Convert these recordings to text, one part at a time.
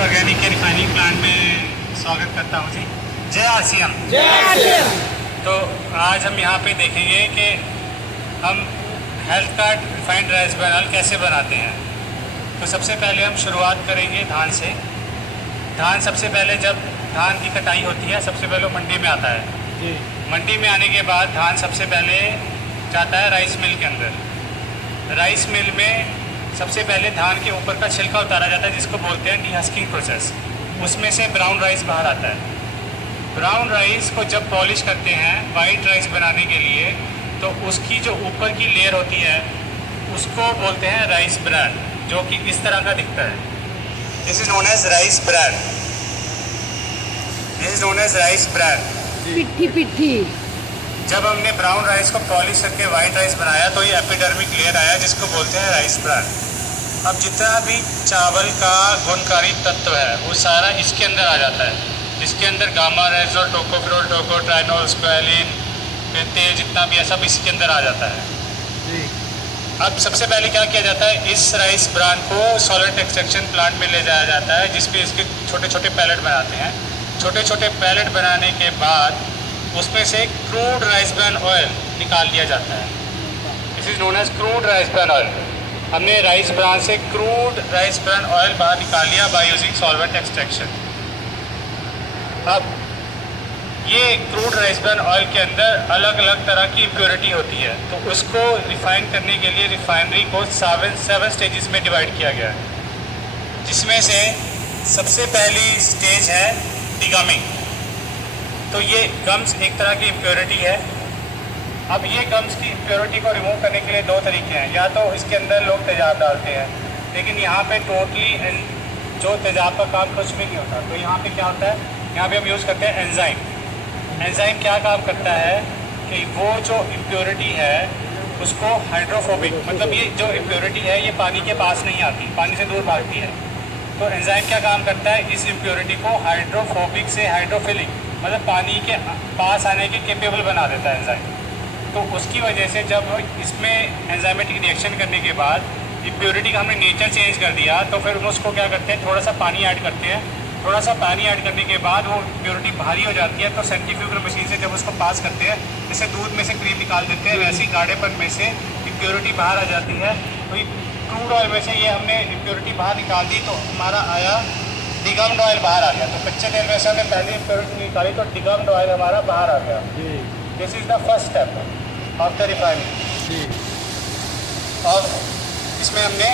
Organic के refining plant में स्वागत करता हूँ जी। जय आरसीएम। जय आरसीएम। तो आज हम यहाँ पे देखेंगे कि हम health card refined rice bran oil कैसे बनाते हैं। तो सबसे पहले हम शुरुआत करेंगे धान से। धान सबसे पहले जब धान की कटाई होती है सबसे पहले वो मंडी में आता है जी। मंडी में आने के बाद धान सबसे पहले जाता है राइस मिल के अंदर। राइस मिल में सबसे पहले धान के ऊपर का छिलका उतारा जाता है जिसको बोलते हैं डीहस्किंग प्रोसेस। उसमें से ब्राउन राइस बाहर आता है। ब्राउन राइस को जब पॉलिश करते हैं वाइट राइस बनाने के लिए तो उसकी जो ऊपर की लेयर होती है उसको बोलते हैं राइस ब्रान, जो कि इस तरह का दिखता है। This is known as rice bran. This is known as rice bran. पिट्ठी पिट्ठी। जब हमने ब्राउन राइस को पॉलिश करके वाइट राइस बनाया तो ये एपिडर्मिक लेयर आया जिसको बोलते हैं राइस ब्रान। अब जितना भी चावल का गुणकारी तत्व है वो सारा इसके अंदर आ जाता है। इसके अंदर गामा रेजोल टोकोफेरोल टोकोट्राइनोल स्क्वालिन फिर तेल जितना भी है सब इसके अंदर आ जाता है जी। अब सबसे पहले क्या किया जाता है, इस राइस ब्रान को सॉलिड एक्सट्रैक्शन प्लांट में ले जाया जाता है जिसपे इसके छोटे छोटे पैलेट बनाते हैं। छोटे छोटे पैलेट बनाने के बाद उसमें से क्रूड राइस ब्रान ऑयल निकाल लिया जाता है। This is known as crude rice bran oil. हमने राइस ब्रान से क्रूड राइस ब्रान ऑयल बाहर निकाल लिया बाय यूजिंग सॉल्वेंट एक्सट्रैक्शन। अब ये क्रूड राइस ब्रान ऑयल के अंदर अलग अलग तरह की इम्प्योरिटी होती है तो उसको रिफाइन करने के लिए रिफाइनरी को 7 स्टेजेस में डिवाइड किया गया है, जिसमें से सबसे पहली स्टेज है डिगमिंग। तो ये गम्स एक तरह की इम्प्योरिटी है। अब ये गम्स की इम्प्योरिटी को रिमूव करने के लिए दो तरीके हैं। या तो इसके अंदर लोग तेजाब डालते हैं, लेकिन यहाँ पे टोटली जो तेजाब का काम कुछ भी नहीं होता। तो यहाँ पे क्या होता है, यहाँ पे हम यूज़ करते हैं एंजाइम। एंजाइम क्या काम करता है कि वो जो इम्प्योरिटी है उसको हाइड्रोफोबिक, मतलब ये जो इम्प्योरिटी है ये पानी के पास नहीं आती, पानी से दूर भागती है। तो एंजाइम क्या काम करता है, इस इम्प्योरिटी को हाइड्रोफोबिक से हाइड्रोफिलिक, मतलब पानी के पास आने के केपेबल बना देता है एंजाइम। तो उसकी वजह से जब इसमें एंजाइमेटिक रिएक्शन करने के बाद इम्प्योरिटी का हमने नेचर चेंज कर दिया तो फिर उसको क्या करते हैं, थोड़ा सा पानी ऐड करते हैं। थोड़ा सा पानी ऐड करने के बाद वो इम्प्योरिटी भारी हो जाती है तो सेंट्रीफ्यूगल मशीन से जब उसको पास करते हैं, जैसे दूध में से क्रीम निकाल देते हैं, वैसे ही गाढ़ेपन में से इम्प्योरिटी बाहर आ जाती है। तो क्रूड ऑयल में से ये हमने इम्प्योरिटी बाहर निकाल दी तो हमारा आया डिगम्ड ऑयल बाहर आ गया। तो कच्चे तेल में से हमने पहली इम्प्योरिटी निकाली तो डिगम्ड ऑयल हमारा बाहर आ गया। This is the first step of the refining. और इसमें हमने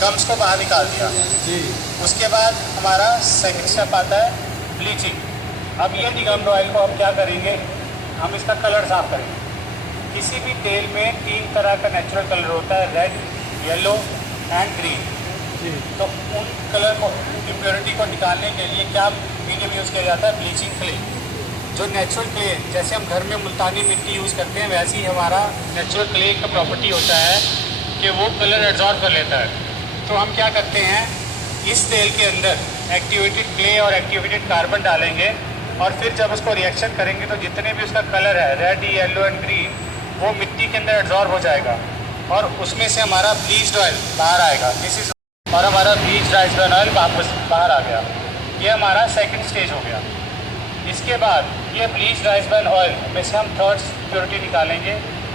गम्स को बाहर निकाल दिया। उसके बाद हमारा सेकंड स्टेप आता है ब्लीचिंग। अब ये डिगम्ड ऑयल को हम क्या करेंगे, हम इसका कलर साफ करेंगे। किसी भी तेल में 3 तरह का नेचुरल कलर होता है, रेड, येलो एंड ग्रीन। तो उन कलर को, इम्प्योरिटी को निकालने के लिए क्या मीडियम यूज़ किया जाता है, ब्लीचिंग क्ले। जो नेचुरल क्ले, जैसे हम घर में मुल्तानी मिट्टी यूज़ करते हैं वैसे ही हमारा नेचुरल क्ले का प्रॉपर्टी होता है कि वो कलर एब्जॉर्ब कर लेता है। तो हम क्या करते हैं, इस तेल के अंदर एक्टिवेटेड क्ले और एक्टिवेटेड कार्बन डालेंगे और फिर जब उसको रिएक्शन करेंगे तो जितने भी उसका कलर है, रेड, येलो एंड ग्रीन, वो मिट्टी के अंदर एब्जॉर्ब हो जाएगा और उसमें से हमारा ब्लीच्ड ऑयल बाहर आएगा। दिस इज, और हमारा ब्लीच्ड राइस ब्रान ऑयल वापस बाहर आ गया। ये हमारा सेकंड स्टेज हो गया। इसके बाद ये ब्लीच्ड राइस ब्रान ऑयल में से हम थर्ड इम्प्योरिटी निकालेंगे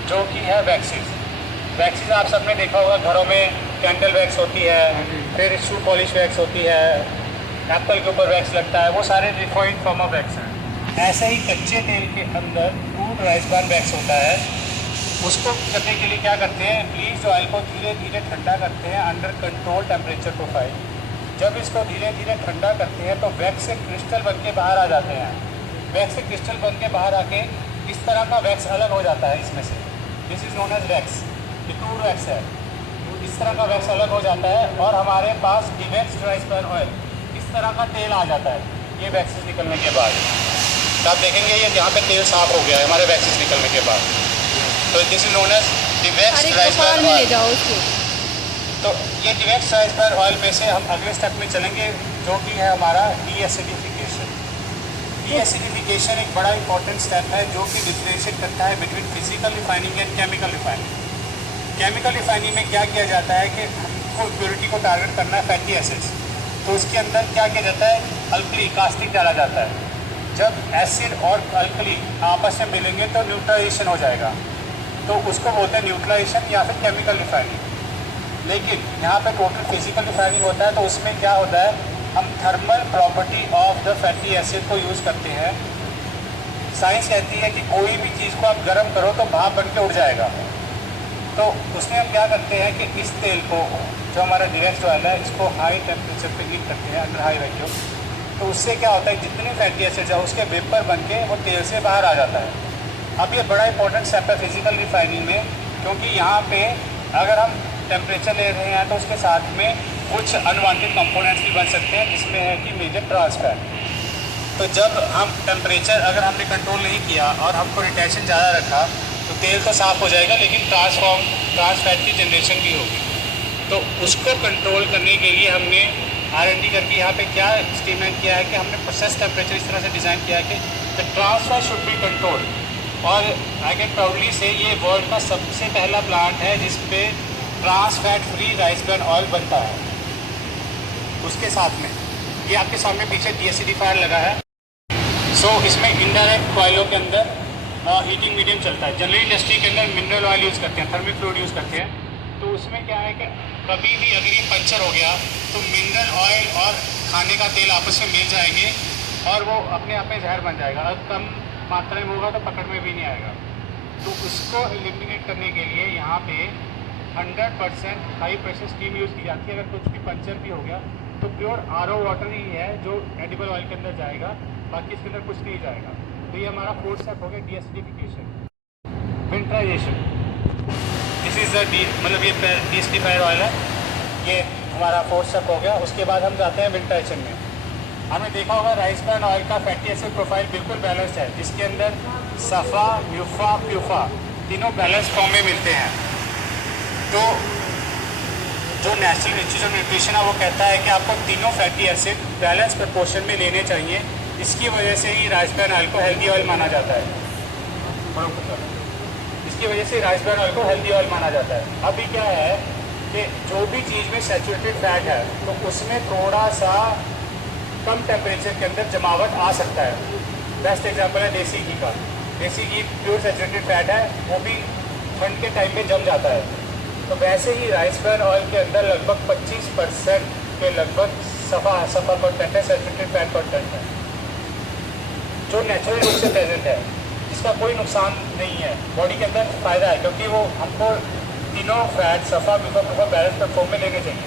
जो कि है वैक्सीज। वैक्सीज आप सबने देखा होगा, घरों में कैंडल वैक्स होती है, फिर शू पॉलिश वैक्स होती है, एप्पल के ऊपर वैक्स लगता है, वो सारे रिफाइंड फॉर्म ऑफ वैक्स हैं। ऐसे ही कच्चे तेल के अंदर क्रूड राइस ब्रान वैक्स होता है। उसको करने के लिए क्या करते हैं, ब्लीच्ड ऑयल को धीरे धीरे ठंडा करते हैं अंडर कंट्रोल टेम्परेचर प्रोफाइल। जब इसको धीरे धीरे ठंडा करते हैं तो वैक्स से क्रिस्टल बन के बाहर आ जाते हैं। वैक्स से क्रिस्टल बन के बाहर आके इस तरह का वैक्स अलग हो जाता है इसमें से। This is known as wax. ये क्रूड वैक्स है। इस तरह का वैक्स अलग हो जाता है और हमारे पास डिवेक्स्ड राइस ब्रान ऑयल, इस तरह का तेल आ जाता है ये वैक्सेस निकलने के बाद। तो आप देखेंगे ये यहाँ पे तेल साफ हो गया है हमारे वैक्सेस निकलने के बाद। तो this is known as dewaxed rice bran oil. तो ये डिवेक्स्ड राइस ब्रान ऑयल में से हम अगले स्टेप में चलेंगे जो कि है हमारा डीएसिडिफिकेशन। डीएसिडिफिकेशन एक बड़ा इंपॉर्टेंट स्टेप है जो कि डिफरेंशिएट करता है between physical refining and chemical refining. Chemical refining में क्या किया जाता है कि हमको प्योरिटी को टारगेट करना है फैटी एसिड्स। तो उसके अंदर क्या किया जाता है, अल्कली कास्टिक डाला जाता है। जब एसिड और अल्कली आपस में मिलेंगे तो न्यूट्रलाइजेशन हो जाएगा, तो उसको बोलते हैं न्यूट्रलाइजेशन या फिर केमिकल रिफाइनिंग। लेकिन यहाँ पे टोटल फिजिकल रिफाइनिंग होता है, तो उसमें क्या होता है, हम thermal property of the fatty acid को यूज़ करते हैं। साइंस कहती है कि कोई भी चीज़ को आप गर्म करो तो भाप बन के उड़ जाएगा। तो उसमें हम क्या करते हैं कि इस तेल को, जो हमारा डायरेक्ट ऑयल है, इसको हाई टेम्परेचर पे हीट करते हैं अंडर हाई वैक्यूम। तो उससे क्या होता है, जितने फैटी एसिड्स है उसके वेपर बन के वो तेल से बाहर आ जाता है। अब ये बड़ा इंपॉर्टेंट स्टेप है फिजिकल रिफाइनिंग में, क्योंकि यहाँ पे अगर हम टेम्परेचर ले रहे हैं तो उसके साथ में कुछ अनवांटेड कंपोनेंट्स भी बन सकते हैं, जिसमें है कि मेजर ट्रांसफैट। तो जब हम टेम्परेचर अगर हमने कंट्रोल नहीं किया और हमको रिटेंशन ज़्यादा रखा तो तेल तो साफ़ हो जाएगा, लेकिन ट्रांसफैट की जनरेशन भी होगी। तो उसको कंट्रोल करने के लिए हमने R&D करके यहाँ पे क्या स्टेटमेंट किया है कि हमने प्रोसेस टेम्परेचर इस तरह से डिज़ाइन किया है कि the transfer should be control. और आई कैन प्राउडली से ये वर्ल्ड का सबसे पहला प्लांट है जिस पे trans fat free rice bran oil बनता है। उसके साथ में ये आपके सामने पीछे डीएसिडिफायर लगा है। सो इसमें इनडायरेक्ट कॉइलों के अंदर हीटिंग मीडियम चलता है। जनरल इंडस्ट्री के अंदर मिनरल ऑयल यूज़ करते हैं, थर्मिक फ्लूइड यूज़ करते हैं। तो उसमें क्या है कि कभी भी अगर ये पंचर हो गया तो मिनरल ऑयल और खाने का तेल आपस में मिल जाएंगे और वो अपने आप में जहर बन जाएगा। अगर कम मात्रा में होगा तो पकड़ में भी नहीं आएगा। तो उसको एलिमिनेट करने के लिए यहाँ पे 100% हाई प्रेशर स्टीम यूज़ की जाती है। अगर कुछ भी पंचर भी हो गया तो प्योर RO वाटर ही है जो एडिबल ऑयल के अंदर जाएगा, बाकी इसके अंदर कुछ नहीं जाएगा। तो ये हमारा फोर्थ स्टेप हो गया डीएसिडिफिकेशन, विंटराइजेशन। दिस इज़ द मतलब ये डीएसिडिफायर ऑयल है, ये हमारा फोर्थ स्टेप हो गया। उसके बाद हम जाते हैं विंटराइजेशन में। हमने देखा होगा राइस ब्रान ऑयल का फैटी एसिड प्रोफाइल बिल्कुल बैलेंस्ड है, जिसके अंदर सफ़ा, म्यूफा, प्यूफा तीनों बैलेंस फॉर्म में मिलते हैं। तो जो नेशनल इंस्टीट्यूट ऑफ न्यूट्रिशन है वो कहता है कि आपको तीनों फैटी एसिड बैलेंस प्रपोर्शन में लेने चाहिए। इसकी वजह से ही राइस ब्रान ऑयल को हेल्दी ऑयल माना जाता है। इसकी वजह से राइस ब्रान ऑयल को हेल्दी ऑयल माना जाता है। अभी क्या है कि जो भी चीज़ में सैचुरेटेड फैट है तो उसमें थोड़ा सा कम टेम्परेचर के अंदर जमावट आ सकता है। बेस्ट एग्जांपल है देसी घी का। देसी घी प्योर सैचुरेटेड फैट है, वो भी ठंड के टाइम में जम जाता है। तो वैसे ही राइस ब्रान ऑयल के अंदर लगभग 25% के लगभग सफ़ा कंटेंट है, सैचुरेटेड फैट कंटेंट है, जो नेचुरल रूप से प्रेजेंट है, जिसका कोई नुकसान नहीं है, बॉडी के अंदर फ़ायदा है, क्योंकि वो हमको तीनों फैट सफ़ा प्यूफा बैलेंस पर फॉर्म में लेने चाहिए।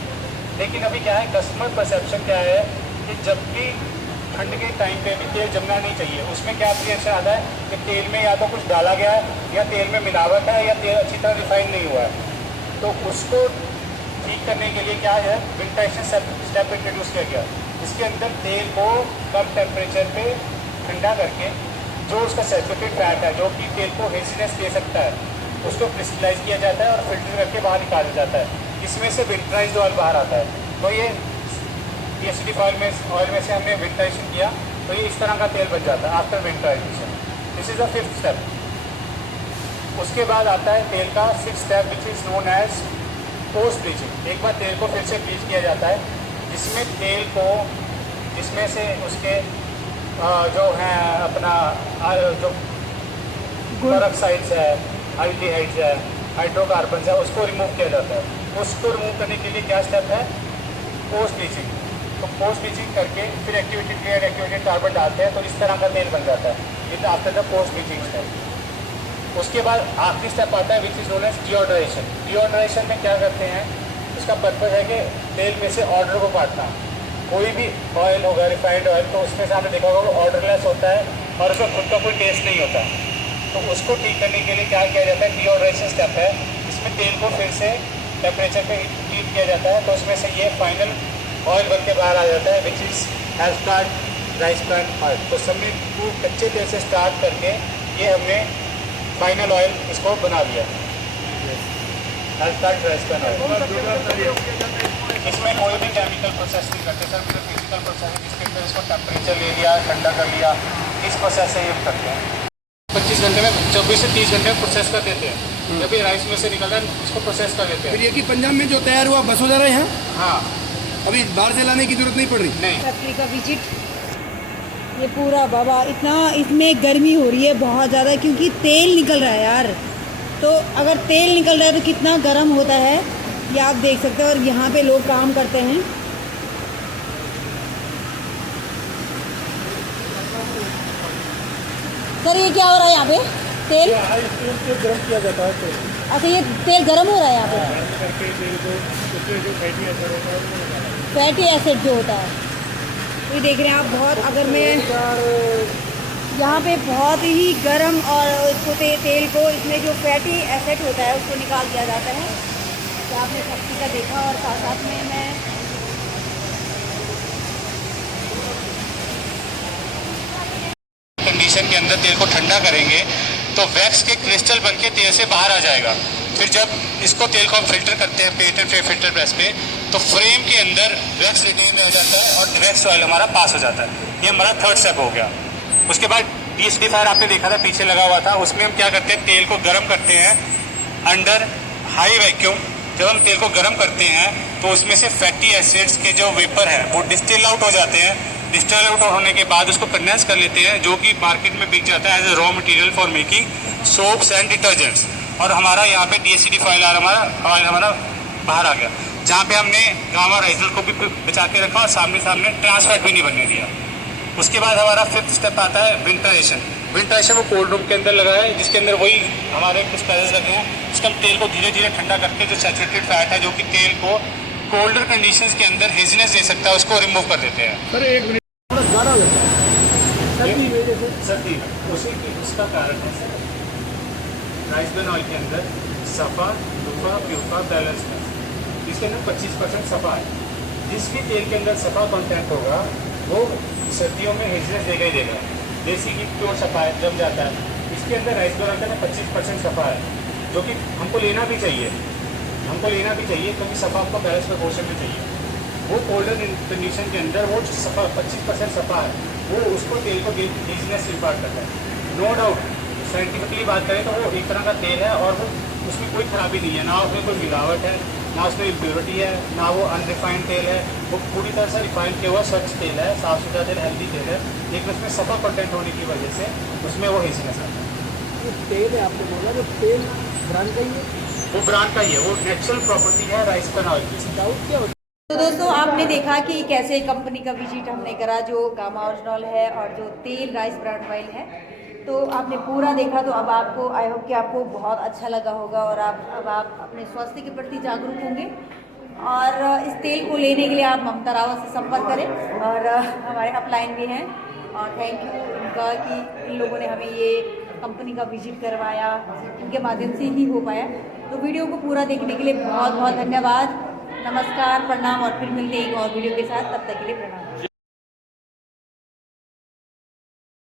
लेकिन अभी क्या है, कस्टमर परसेप्शन क्या है कि जब भी ठंड के टाइम पे भी तेल जमना नहीं चाहिए। उसमें क्या रिएक्शन आता है कि तेल में या तो कुछ डाला गया है या तेल में मिलावट है या तेल अच्छी तरह रिफाइन नहीं हुआ है। तो उसको ठीक करने के लिए क्या है, विंटराइजेशन स्टेप इंट्रोड्यूस किया गया। इसके अंदर तेल को कम टेम्परेचर पे ठंडा करके जो उसका सैचुरेटेड फैट है, जो कि तेल को हेजीनेस दे सकता है, उसको क्रिस्टलाइज किया जाता है और फिल्टर करके बाहर निकाला जाता है। इसमें से विंटराइज्ड ऑयल बाहर आता है। तो ये डीएसिडिफायर ऑयल में से हमने विंटराइजेशन किया तो ये इस तरह का तेल बन जाता है after winterization. This is the 5th step. उसके बाद आता है तेल का 6th step which is known as post bleaching. एक बार तेल को फिर से ब्लीच किया जाता है, जिसमें तेल को, जिसमें से उसके जो हैं अपना जो पेरोक्साइड्स है, एल्डिहाइड्स है, हाइड्रोकार्बन है, उसको रिमूव किया जाता है। उसको रिमूव करने के लिए क्या स्टेप है, पोस्ट ब्लीचिंग। तो पोस्ट ब्लीचिंग करके फिर एक्टिवेटेड कार्बन डालते हैं, तो इस तरह का तेल बन जाता है with after the post bleaching step. उसके बाद आखिरी स्टेप आता है विच इज़ नोन एज डिओडोरेशन। डिओडोरेशन में क्या करते हैं, उसका पर्पज़ है कि तेल में से ऑर्डर को काटना। कोई भी ऑयल होगा, रिफाइंड ऑयल, तो उसमें से आपने देखा होगा ऑर्डरलेस होता है और उसका खुद का कोई टेस्ट नहीं होता। तो उसको ठीक करने के लिए क्या किया जाता है, डिओडोरेशन स्टेप है। इसमें तेल को फिर से टेम्परेचर पे हीट किया जाता है, तो उसमें से ये फाइनल ऑयल बन के बाहर आ जाता है which is has start rice bran oil. तो सबने कच्चे तेल से स्टार्ट करके ये हमने फाइनल ऑयल इसको बना लिया, has start rice bran oil. इसमें कोई भी केमिकल प्रोसेस नहीं करते सर, मतलब फिजिकल प्रोसेस है जिसके अंदर इसको टेम्परेचर ले लिया, ठंडा कर लिया, इस प्रोसेस से यूज करते हैं। 25 घंटे में, 24 से 30 घंटे में प्रोसेस कर देते हैं। जब ये राइस में से निकलता है इसको प्रोसेस कर देते हैं। फिर ये कि पंजाब में जो तैयार हुआ बसोधरा है यहाँ। हाँ, अभी बाहर से लाने की जरूरत नहीं पड़ रही। नहीं। फैक्ट्री का विजिट, ये पूरा बाबा इतना इसमें गर्मी हो रही है बहुत ज़्यादा क्योंकि तेल निकल रहा है यार। तो अगर तेल निकल रहा है तो कितना गर्म होता है ये आप देख सकते हो। और यहाँ पे लोग काम करते हैं। सर ये क्या हो रहा है यहाँ पे? तेल गर्म किया जाता है तो अच्छा, ये तेल गर्म हो रहा है यहाँ पे। करके तेल को उसमें जो फैटी असर होता है वो निकाला जाता फैटी एसिड जो होता है, ये देख रहे हैं आप। बहुत अगर मैं यहाँ पे बहुत ही गर्म और उसको तेल को इसमें जो फैटी एसिड होता है उसको निकाल दिया जाता है। तो आपने फैक्ट्री का देखा और साथ साथ में मैं कंडीशन के अंदर तेल को ठंडा करेंगे तो वैक्स के क्रिस्टल बन के तेल से बाहर आ जाएगा। फिर जब इसको तेल को हम फिल्टर करते हैं फिल्टर प्रेस पे, तो फ्रेम के अंदर वैक्स रिटेन रह जाता है और वैक्स ऑयल हमारा पास हो जाता है। ये हमारा थर्ड स्टेप हो गया। उसके बाद डीएसिडिफायर आपने देखा था पीछे लगा हुआ था, उसमें हम क्या करते हैं, तेल को गर्म करते हैं अंडर हाई वैक्यूम। जब हम तेल को गर्म करते हैं तो उसमें से फैटी एसिड्स के जो वेपर है वो डिस्टिल आउट हो जाते हैं। डिस्टिल आउट होने के बाद उसको कंडेंस कर लेते हैं, जो कि मार्केट में बिक जाता है as a raw material for making soaps and detergents. और हमारा यहाँ पे डीएसिडी फाइल हमारा बाहर आ गया, जहाँ पे हमने गामा राइजल को भी बचा के रखा और सामने ट्रांसफैट भी नहीं बनने दिया। उसके बाद हमारा फिफ्थ स्टेप आता है विंटराइजेशन। विंटराइजेशन वो कोल्ड रूम के अंदर लगा है, जिसके अंदर वही हमारे कुछ पैसेज लगे हैं। उसका हम तेल को धीरे धीरे ठंडा करके जो सैचुरेटेड फैट है जो कि तेल को कोल्डर कंडीशंस के अंदर हेजीनेस दे सकता है उसको रिमूव कर देते हैं। है। सर एक मिनट थोड़ा गाढ़ा हो जाता है सर्दी की वजह से। सर्दी उसका कारण है राइस ब्रान ऑयल के अंदर सफ़ा, लूफा, प्यूफा, बैलेंस है। इसके अंदर 25% सफ़ा है। जिस भी तेल के अंदर सफ़ा कंटेंट होगा वो सर्दियों में हेजीनेस देगा ही देगा। देसी घी प्योर सफ़ा है, जम जाता है। इसके अंदर राइस ब्रान ऑयल में 25% सफ़ा है, जो कि हमको लेना भी चाहिए क्योंकि सफ़ा हमको बैलेंस प्रोपोर्शन में चाहिए। वो कोल्डर कंडीशन के अंदर वो सफ़ा 25% सफ़ा है, वो उसको तेल को हेजीनेस इम्पार्ट करता है। नो डाउट साइंटिफिकली बात करें तो वो एक तरह का तेल है और वो उसमें कोई खराबी नहीं है, ना उसमें कोई मिलावट है, ना उसमें इम्प्योरिटी है, ना वो अनरिफाइंड तेल है। वो पूरी तरह से रिफाइंड किया हुआ स्वच्छ तेल है, साफ़ सुथरा तेल, हेल्दी तेल है, लेकिन उसमें सफ़ा कंटेंट होने की वजह से उसमें वो हेजीनेस आता है। जो तेल है आपने बोला जो तेल ब्रांड का ही है, वो ब्रांड का ही है, वो नेचुरल प्रॉपर्टी है राइस ब्रान ऑयल की। डाउट क्या होता है? तो दोस्तों आपने देखा कि कैसे कंपनी का विजिट हमने करा, जो गामा ओरिजिनल है और जो तेल राइस ब्रांड ऑयल है। तो आपने पूरा देखा, तो अब आपको आई होप कि आपको बहुत अच्छा लगा होगा और अब आप अपने स्वास्थ्य के प्रति जागरूक होंगे। और इस तेल को लेने के लिए आप ममता रावत से संपर्क करें और हमारे अपलाइन भी हैं। और थैंक यू इनका कि इन लोगों ने हमें ये कंपनी का विजिट करवाया, इनके माध्यम से ही हो पाया। तो वीडियो को पूरा देखने के लिए बहुत बहुत धन्यवाद। नमस्कार, प्रणाम और फिर मिलते हैं एक और वीडियो के साथ। तब तक के लिए प्रणाम।